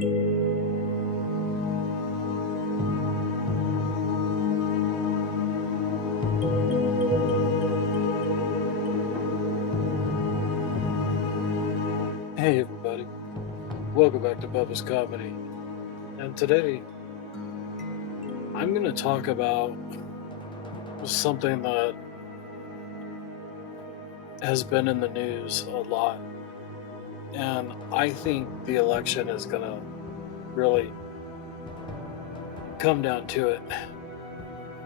Hey everybody, welcome back to Bubba's Comedy. And today I'm going to talk about something that has been in the news a lot. And I think the election is going to really come down to it.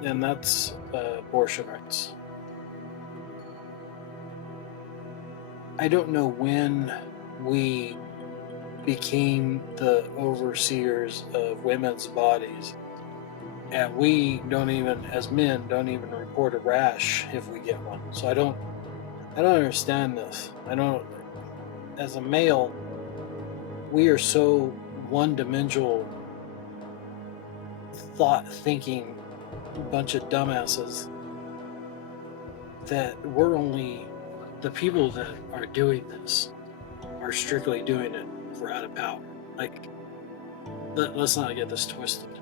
And that's abortion rights. I don't know when we became the overseers of women's bodies. And we don't even, as men, don't even report a rash if we get one. So I don't understand this. I don't. As a male, we are so one-dimensional, thought-thinking bunch of dumbasses that the people that are doing this are strictly doing it for out of power. Like, let's not get this twisted.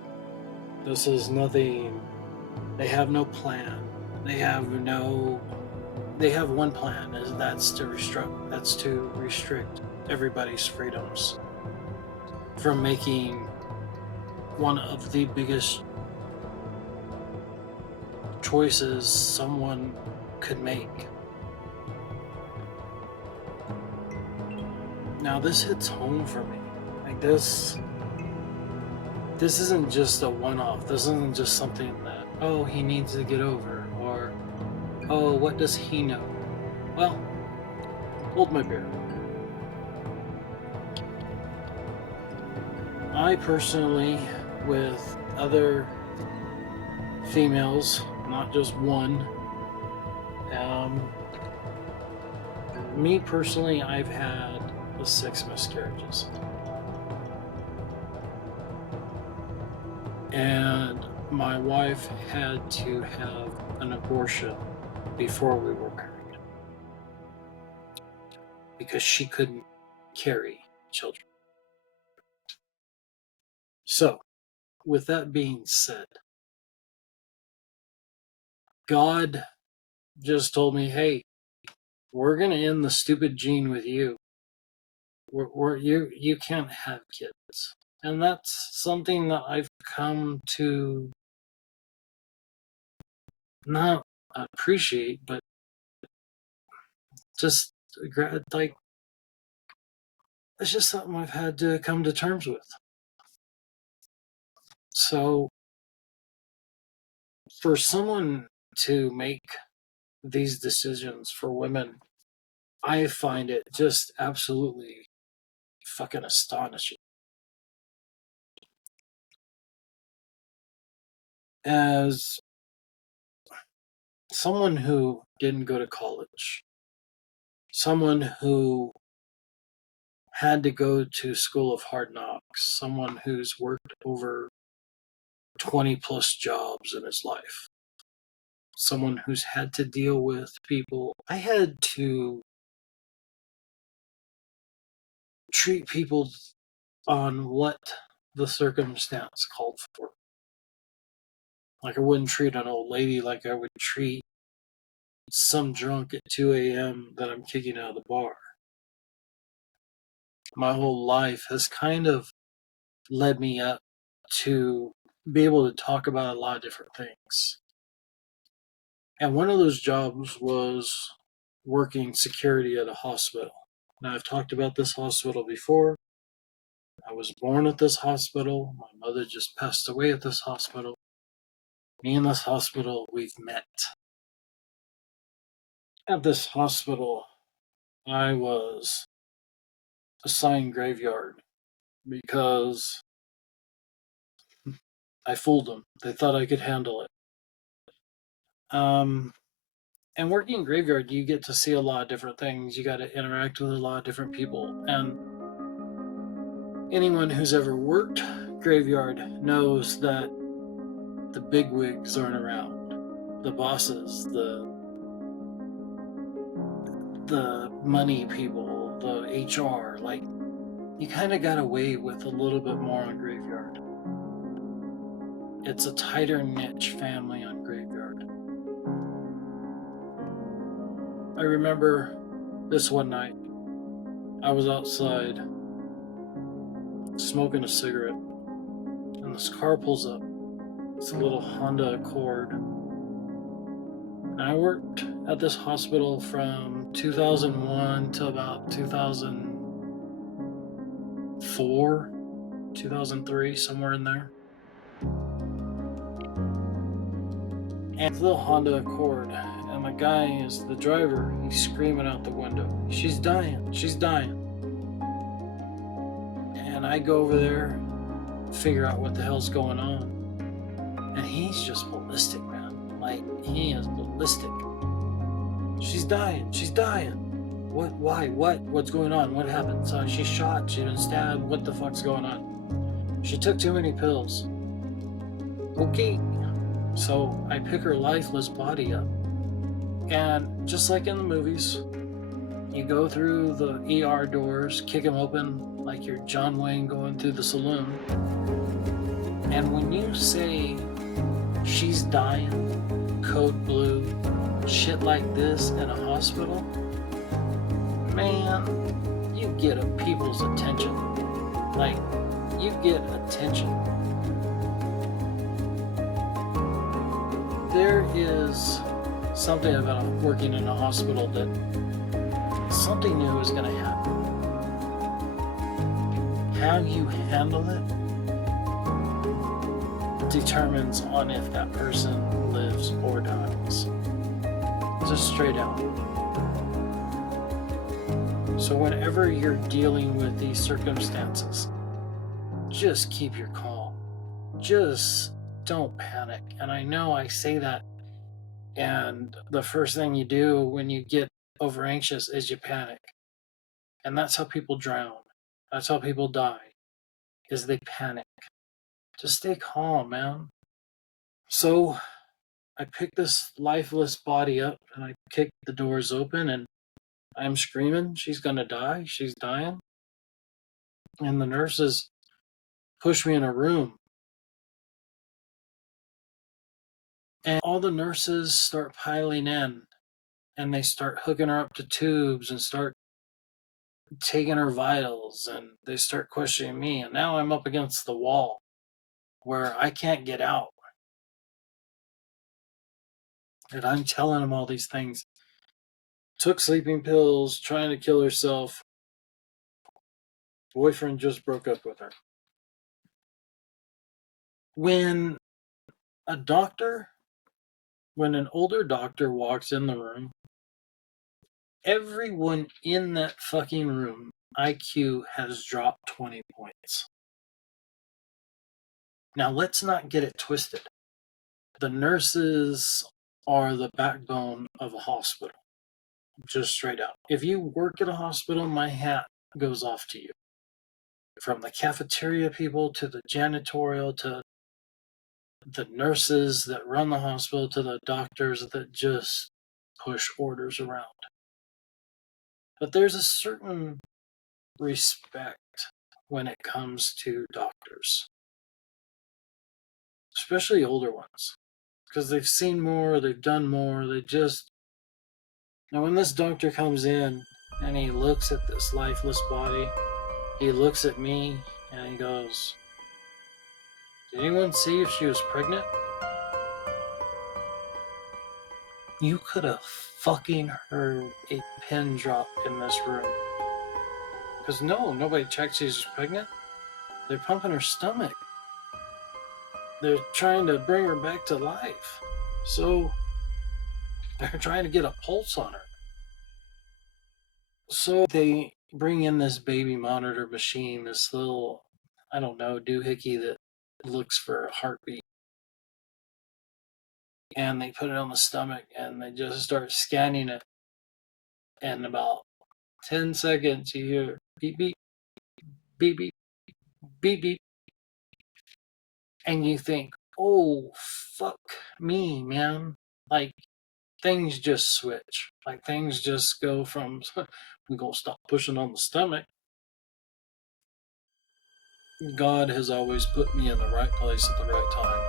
This is nothing. They have no plan. They have one plan, is that's to restrict everybody's freedoms from making one of the biggest choices someone could make. Now this hits home for me. Like this isn't just a one-off. This isn't just something that, oh, he needs to get over, or, oh, what does he know? Well, hold my beer. I personally, with other females, not just one, me personally, I've had 6 miscarriages. And my wife had to have an abortion before we were married because she couldn't carry children. So, with that being said, God just told me, hey, we're going to end the stupid gene with you. You can't have kids. And that's something that I've come to not appreciate, but just like, it's just something I've had to come to terms with. So, for someone to make these decisions for women, I find it just absolutely fucking astonishing. As someone who didn't go to college, someone who had to go to school of hard knocks, someone who's worked over 20 plus jobs in his life, someone who's had to deal with people. I had to treat people on what the circumstance called for. Like, I wouldn't treat an old lady like I would treat some drunk at 2 a.m. that I'm kicking out of the bar. My whole life has kind of led me up to be able to talk about a lot of different things. And one of those jobs was working security at a hospital. Now, I've talked about this hospital before. I was born at this hospital. My mother just passed away at this hospital. Me and this hospital, we've met. At this hospital, I was assigned graveyard because I fooled them. They thought I could handle it. And working graveyard, you get to see a lot of different things. You got to interact with a lot of different people. And anyone who's ever worked graveyard knows that the bigwigs aren't around. The bosses, the money people, the HR, like, you kind of got away with a little bit more on Graveyard. It's a tighter niche family on Graveyard. I remember this one night, I was outside smoking a cigarette, and this car pulls up. It's a little Honda Accord. And I worked at this hospital from 2001 to about 2004, 2003, somewhere in there. And it's a little Honda Accord, and the guy is the driver. He's screaming out the window, "She's dying, she's dying." And I go over there, figure out what the hell's going on. And he's just ballistic, man. Like, he is ballistic. "She's dying, she's dying." "What? Why? What's going on? What happened?" "So she's shot, she's been stabbed, what the fuck's going on?" "She took too many pills." "Okay." So I pick her lifeless body up. And just like in the movies, you go through the ER doors, kick them open like you're John Wayne going through the saloon. And when you say "she's dying," code blue, shit like this in a hospital, man, you get a people's attention. Like, you get attention. There is something about working in a hospital that something new is going to happen. How you handle it determines on if that person lives or dies. Just straight out. So whenever you're dealing with these circumstances, just keep your calm. Just don't panic. And I know I say that, and the first thing you do when you get over anxious is you panic. And that's how people drown. That's how people die, is they panic. Just stay calm, man. So I pick this lifeless body up and I kick the doors open and I'm screaming, "She's gonna die, she's dying." And the nurses push me in a room. And all the nurses start piling in and they start hooking her up to tubes and start taking her vitals and they start questioning me. And now I'm up against the wall where I can't get out. And I'm telling them all these things. Took sleeping pills, trying to kill herself. Boyfriend just broke up with her. When a doctor, when an older doctor walks in the room, everyone in that fucking room, IQ has dropped 20 points. Now, let's not get it twisted. The nurses are the backbone of a hospital. Just straight out. If you work at a hospital, my hat goes off to you. From the cafeteria people to the janitorial to the nurses that run the hospital to the doctors that just push orders around. But there's a certain respect when it comes to doctors, especially older ones, because they've seen more, they've done more, they just... Now, when this doctor comes in and he looks at this lifeless body, he looks at me and he goes, "Did anyone see if she was pregnant?" You could have fucking heard a pin drop in this room. Because nobody checked she's pregnant. They're pumping her stomach. They're trying to bring her back to life. So they're trying to get a pulse on her. So they bring in this baby monitor machine, this little, I don't know, doohickey that looks for a heartbeat. And they put it on the stomach and they just start scanning it. And about 10 seconds, you hear beep, beep, beep, beep, beep, beep. And you think, oh, fuck me, man. Like, things just switch. Like, things just go from, we gonna stop pushing on the stomach. God has always put me in the right place at the right time.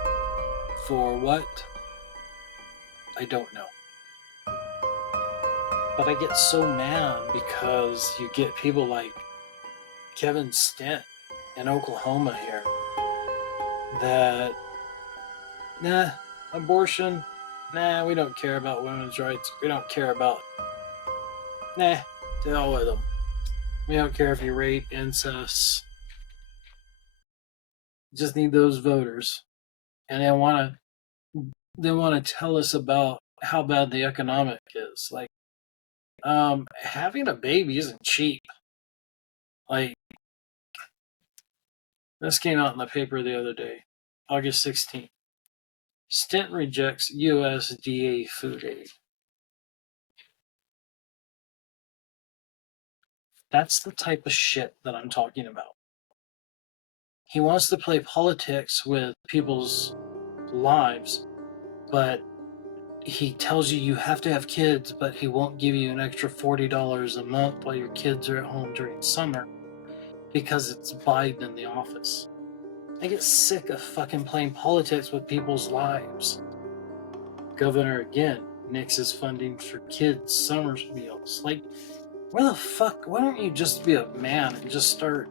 For what? I don't know. But I get so mad because you get people like Kevin Stent in Oklahoma here that, nah, abortion, nah, we don't care about women's rights. We don't care about, nah, to hell with them. We don't care if you rape, incest. Just need those voters. And they want to tell us about how bad the economic is. Like, having a baby isn't cheap. Like, this came out in the paper the other day, August 16th. Stent rejects USDA food aid. That's the type of shit that I'm talking about. He wants to play politics with people's lives, but he tells you you have to have kids, but he won't give you an extra $40 a month while your kids are at home during summer because it's Biden in the office. I get sick of fucking playing politics with people's lives. Governor again nixes funding for kids' summer meals. Like, where the fuck? Why don't you just be a man and just start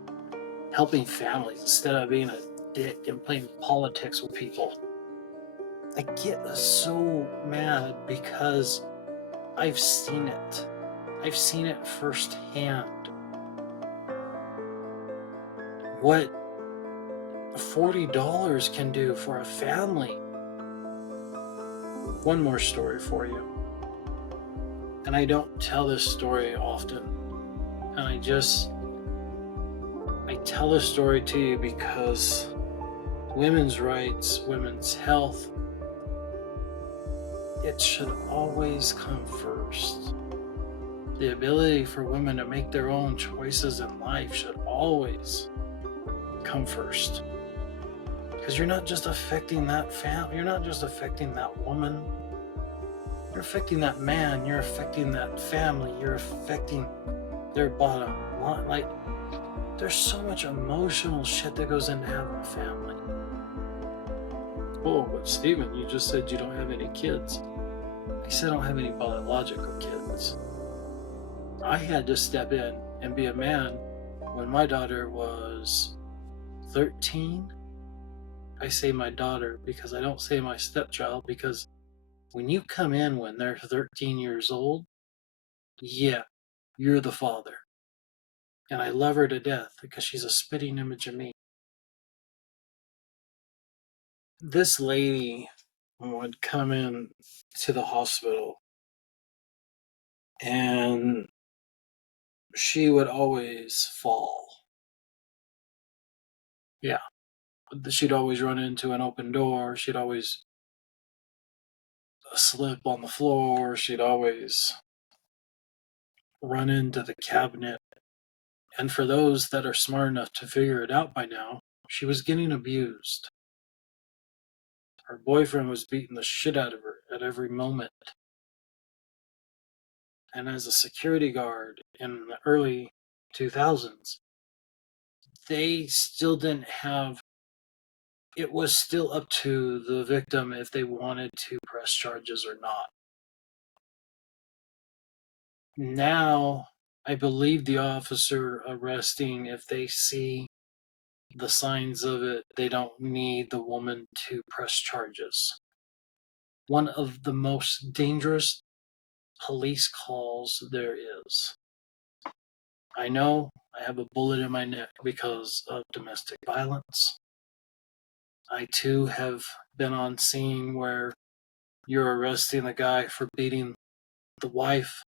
helping families instead of being a dick and playing politics with people? I get so mad because I've seen it. I've seen it firsthand. What $40 can do for a family. One more story for you. And I don't tell this story often. And I tell this story to you because women's rights, women's health, it should always come first. The ability for women to make their own choices in life should always come first. Because you're not just affecting that family, you're not just affecting that woman, you're affecting that man, you're affecting that family, you're affecting their bottom line. Like, there's so much emotional shit that goes into having a family. Oh, but Steven, you just said you don't have any kids. I said I don't have any biological kids. I had to step in and be a man when my daughter was 13. I say my daughter because I don't say my stepchild, because when you come in when they're 13 years old, yeah, you're the father. And I love her to death because she's a spitting image of me. This lady would come in to the hospital and she would always fall. Yeah. She'd always run into an open door. She'd always slip on the floor. She'd always run into the cabinet. And for those that are smart enough to figure it out by now, she was getting abused. Her boyfriend was beating the shit out of her at every moment. And as a security guard in the early 2000s, they still didn't have, it was still up to the victim if they wanted to press charges or not. Now, I believe the officer arresting, if they see the signs of it, they don't need the woman to press charges. One of the most dangerous police calls there is. I know I have a bullet in my neck because of domestic violence. I too have been on scene where you're arresting the guy for beating the wife,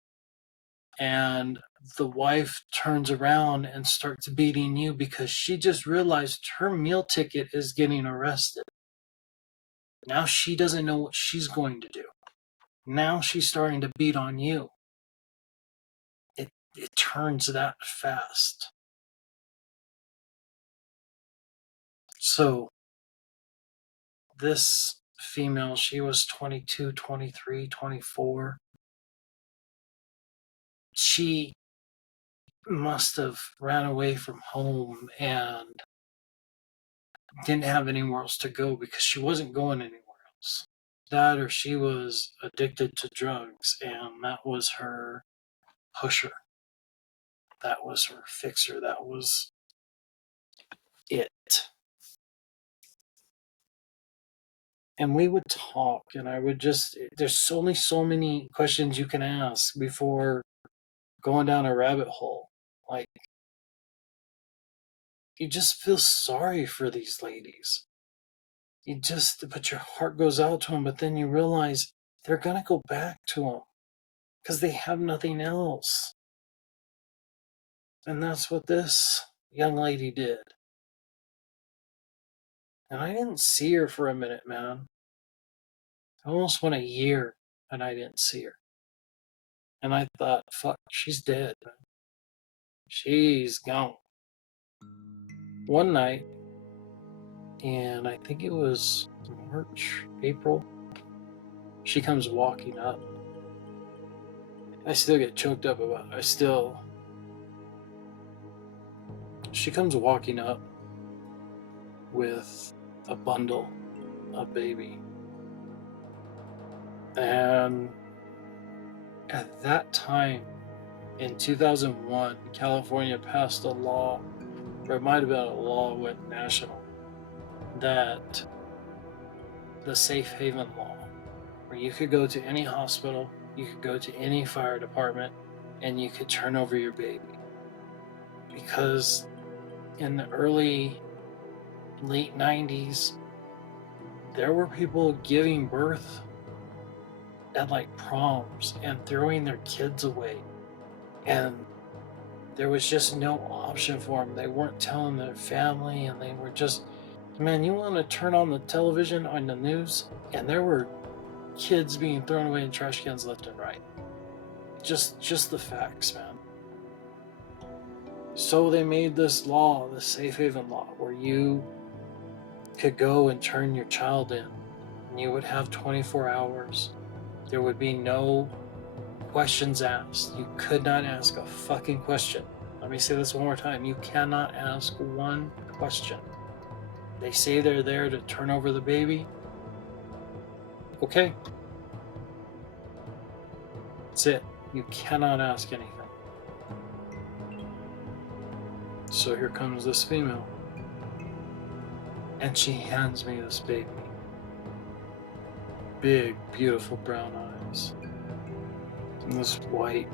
and the wife turns around and starts beating you because she just realized her meal ticket is getting arrested. Now she doesn't know what she's going to do. Now she's starting to beat on you. It turns that fast. So this female, she was 22, 23, 24. She must have ran away from home and didn't have anywhere else to go because she wasn't going anywhere else. That or she was addicted to drugs, and that was her pusher. That was her fixer. That was it. And we would talk, and I would just, there's only so many questions you can ask before going down a rabbit hole. Like, you just feel sorry for these ladies. But your heart goes out to them, but then you realize they're going to go back to them because they have nothing else. And that's what this young lady did. And I didn't see her for a minute, man. I almost went a year and I didn't see her. And I thought, fuck, she's dead. She's gone. One night, and I think it was March, April, she comes walking up. I still get choked up about it. She comes walking up with a bundle of baby. And at that time, in 2001, California passed a law, or it might have been a law went national, that the safe haven law, where you could go to any hospital, you could go to any fire department, and you could turn over your baby. Because in the late 90s, there were people giving birth at like proms and throwing their kids away. And there was just no option for them. They weren't telling their family, and they were just, man, you want to turn on the television on the news, and there were kids being thrown away in trash cans left and right. Just the facts, man. So they made this law, the safe haven law, where you could go and turn your child in, and you would have 24 hours. There would be no questions asked. You could not ask a fucking question. Let me say this one more time. You cannot ask one question. They say they're there to turn over the baby. Okay. That's it. You cannot ask anything. So here comes this female. And she hands me this baby. Big, beautiful brown eyes. And this white,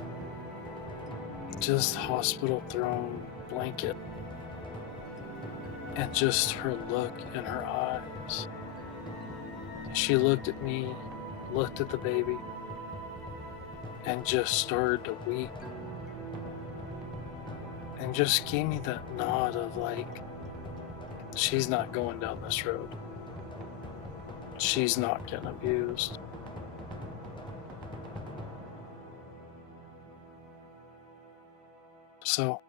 just hospital thrown blanket. And just her look in her eyes. She looked at me, looked at the baby, and just started to weep. And just gave me that nod of like, she's not going down this road. She's not getting abused. So,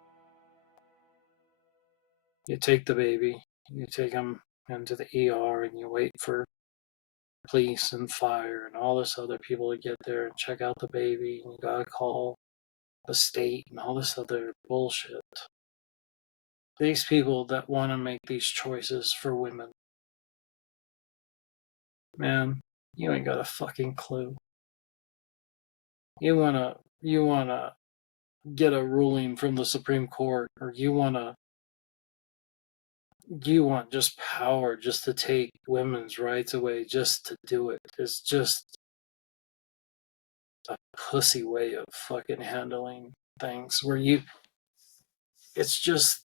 you take the baby, you take him into the ER, and you wait for police and fire and all this other people to get there and check out the baby, and you gotta call the state and all this other bullshit. These people that want to make these choices for women, man, you ain't got a fucking clue. You wanna get a ruling from the Supreme Court, or you want just power just to take women's rights away, just to do it. It's just a pussy way of fucking handling things where it's just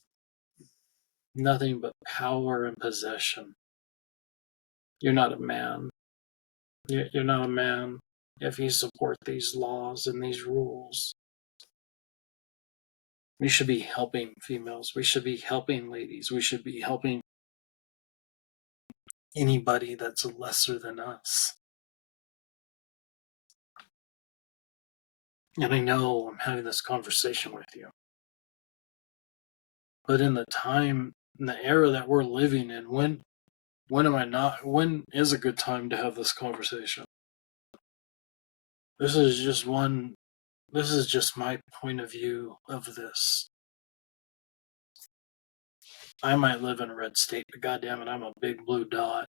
nothing but power and possession. You're not a man. You're not a man if you support these laws and these rules. We should be helping females. We should be helping ladies. We should be helping anybody that's lesser than us. And I know I'm having this conversation with you. But in the era that we're living in, when is a good time to have this conversation? This is just my point of view of this. I might live in a red state, but goddamn it, I'm a big blue dot.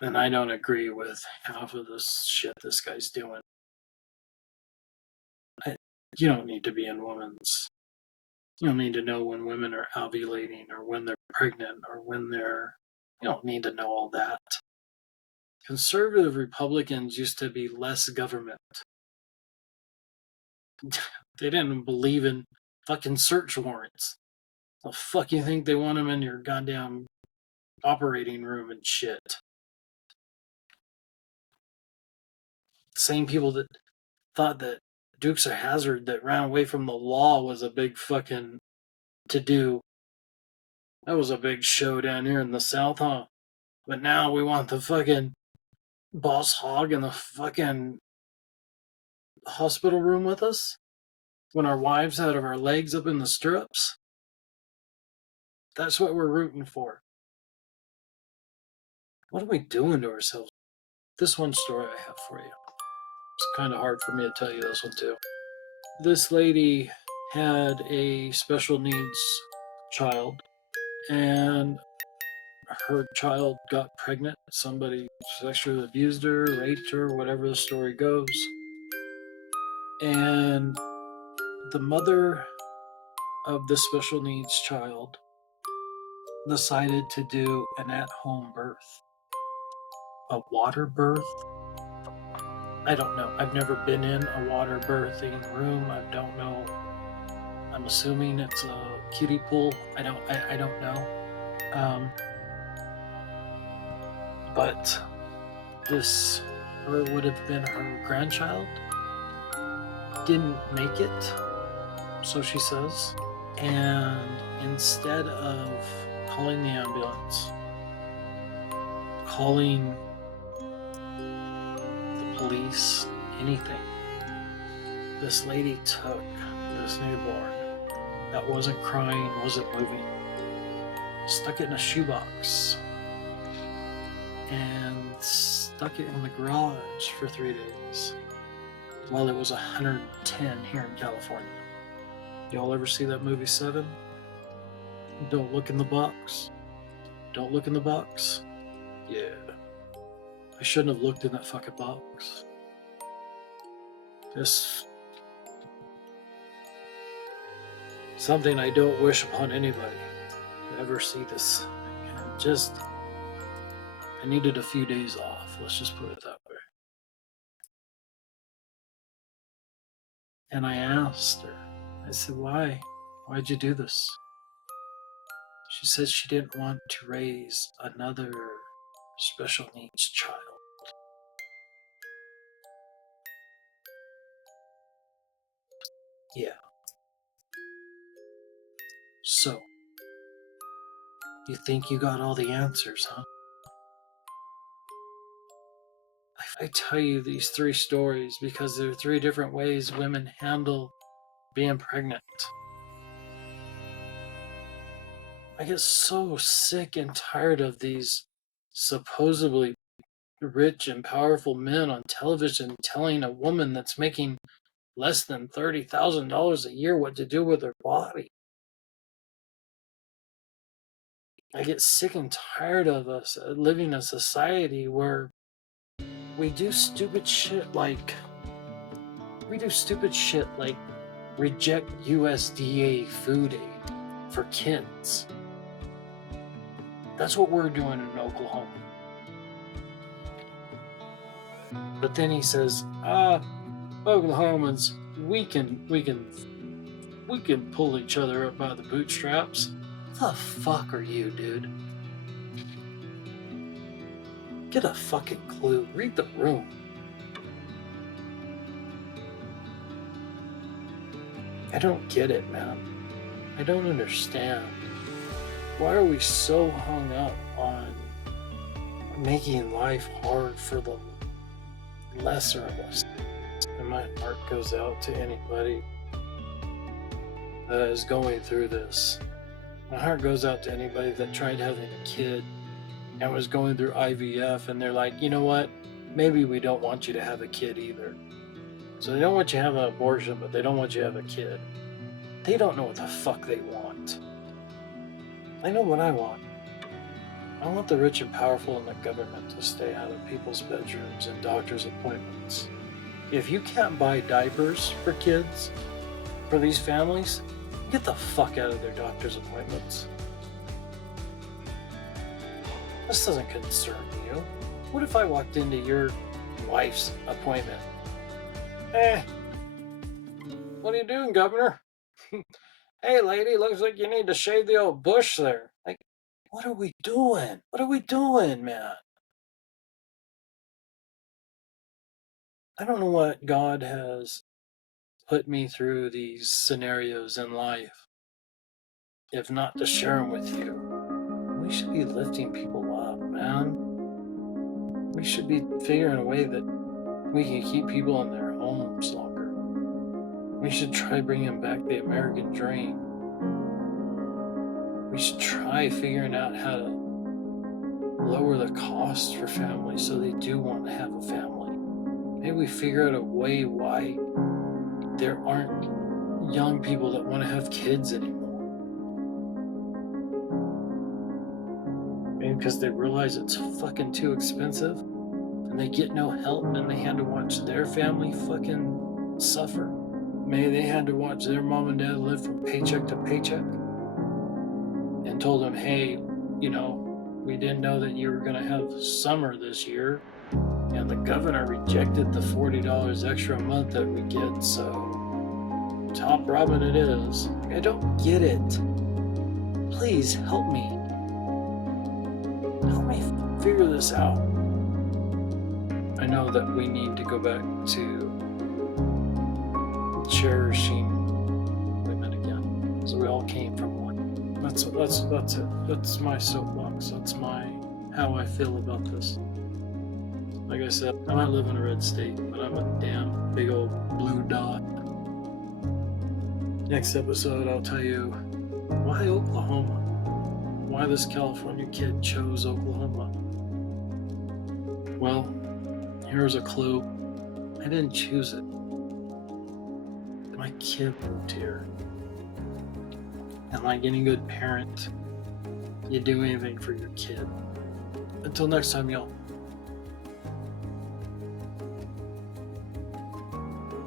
And I don't agree with half of this shit this guy's doing. You don't need to be in women's. You don't need to know when women are ovulating or when they're pregnant or when they're. You don't need to know all that. Conservative Republicans used to be less government. They didn't believe in fucking search warrants. The fuck you think they want them in your goddamn operating room and shit? Same people that thought that Dukes of Hazzard that ran away from the law was a big fucking to do. That was a big show down here in the South, huh? But now we want the fucking boss hog in the fucking hospital room with us when our wives had our legs up in the stirrups. That's what we're rooting for. What are we doing to ourselves? This one story I have for you. It's kind of hard for me to tell you this one too. This lady had a special needs child, and her child got pregnant. Somebody sexually abused her, raped her, whatever the story goes. And the mother of the special needs child decided to do an at-home birth. A water birth? I don't know. I've never been in a water birthing room. I don't know. I'm assuming it's a kiddie pool. I don't know. But this would have been her grandchild. Didn't make it, so she says. And instead of calling the ambulance, calling the police, anything, this lady took this newborn that wasn't crying, wasn't moving, stuck it in a shoebox, and stuck it in the garage for 3 days while it was 110 here in California. Y'all ever see that movie 7? Don't look in the box. Don't look in the box. Yeah. I shouldn't have looked in that fucking box. This something I don't wish upon anybody to ever see this. And just I needed a few days off. Let's just put it that way. And I asked her, I said, why? Why'd you do this? She said she didn't want to raise another special needs child. Yeah. So, you think you got all the answers, huh? I tell you these 3 stories because there are 3 different ways women handle being pregnant. I get so sick and tired of these supposedly rich and powerful men on television telling a woman that's making less than $30,000 a year what to do with her body. I get sick and tired of us living in a society where we do stupid shit like reject USDA food aid for kids. That's what we're doing in Oklahoma. But then he says, Oklahomans, we can pull each other up by the bootstraps. The fuck are you, dude? Get a fucking clue. Read the room. I don't get it, man. I don't understand. Why are we so hung up on making life hard for the lesser of us? And my heart goes out to anybody that is going through this. My heart goes out to anybody that tried having a kid and was going through IVF and they're like, you know what? Maybe we don't want you to have a kid either. So they don't want you to have an abortion, but they don't want you to have a kid. They don't know what the fuck they want. I know what I want. I want the rich and powerful in the government to stay out of people's bedrooms and doctor's appointments. If you can't buy diapers for kids, for these families, get the fuck out of their doctor's appointments. This doesn't concern you. What if I walked into your wife's appointment? What are you doing, Governor? Hey, lady, looks like you need to shave the old bush there. Like, what are we doing? What are we doing, man? I don't know what God has put me through these scenarios in life, if not to share them with you. We should be lifting people up, man. We should be figuring a way that we can keep people in their homes longer. We should try bringing back the American dream. We should try figuring out how to lower the costs for families so they do want to have a family. Maybe we figure out a way why there aren't young people that want to have kids anymore. Maybe because they realize it's fucking too expensive and they get no help and they had to watch their family fucking suffer. Maybe they had to watch their mom and dad live from paycheck to paycheck and told them, hey, we didn't know that you were going to have summer this year. And the governor rejected the $40 extra a month that we get, so top Robin it is. I don't get it. Please help me. Help me figure this out. I know that we need to go back to cherishing women again, because we all came from one. That's it. That's my soapbox. That's how I feel about this. Like I said, I might live in a red state, but I'm a damn big old blue dot. Next episode, I'll tell you why Oklahoma. Why this California kid chose Oklahoma. Well, here's a clue. I didn't choose it. My kid moved here. And like any good parent, you do anything for your kid. Until next time, y'all.